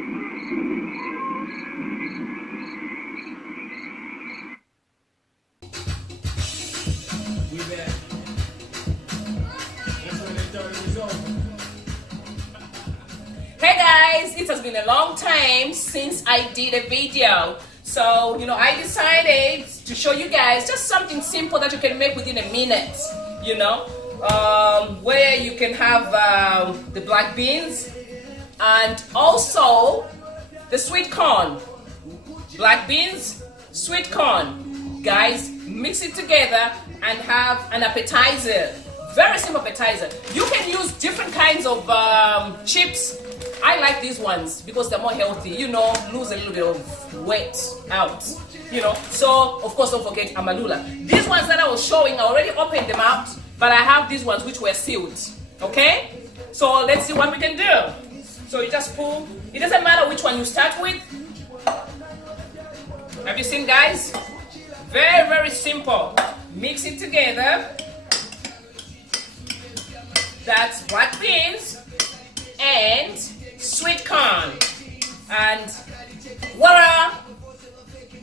Hey guys, it has been a long time since I did a video. So, I decided to show you guys just something simple that you can make within a minute, where you can have the black beans and also the sweet corn. Black beans, sweet corn. Guys, mix it together and have an appetizer. Very simple appetizer. You can use different kinds of chips. I like these ones because they're more healthy, lose a little bit of weight out, So, of course, don't forget amalula. These ones that I was showing, I already opened them out, but I have these ones which were sealed, okay? So, let's see what we can do. So, you just pull. It doesn't matter which one you start with. Have you seen, guys? Very, very simple. Mix it together. That's black beans and sweet corn, and voila,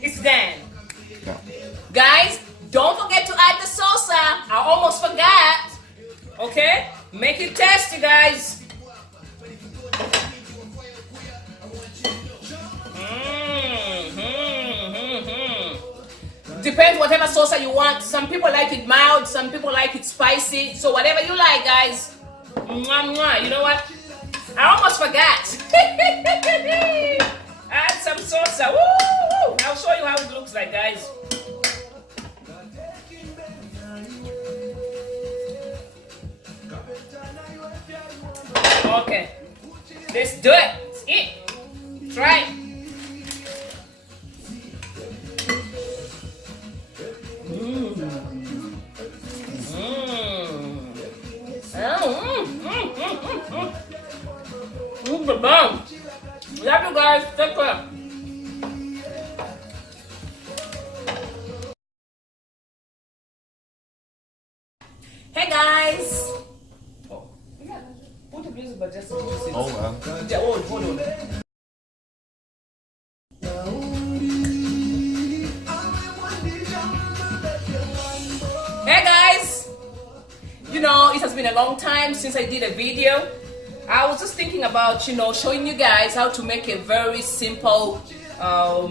it's done. Yeah. Guys, don't forget to add the salsa. I almost forgot. Okay, make it tasty, guys. Depends whatever salsa you want. Some people like it mild, some people like it spicy. So whatever you like, guys. Mwah, mwah. You know what? I almost forgot. Add some salsa. Woo! I'll show you how it looks like, guys. Okay. Let's do it. Let's eat. Try it. Love you guys. Take care. Hey guys. Oh, yeah. Put the music, but just Hold on. Yeah, hold on. Hey guys. It has been a long time since I did a video. I was just thinking about, showing you guys how to make a very simple, I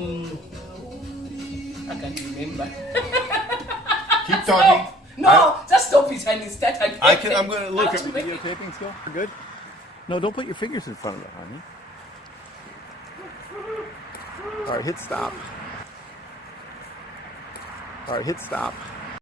can't remember. Keep talking. No, just stop it and start again. I'm going to look How at to make it. videotaping still. We're good? No, don't put your fingers in front of it, honey. All right, hit stop. All right, hit stop.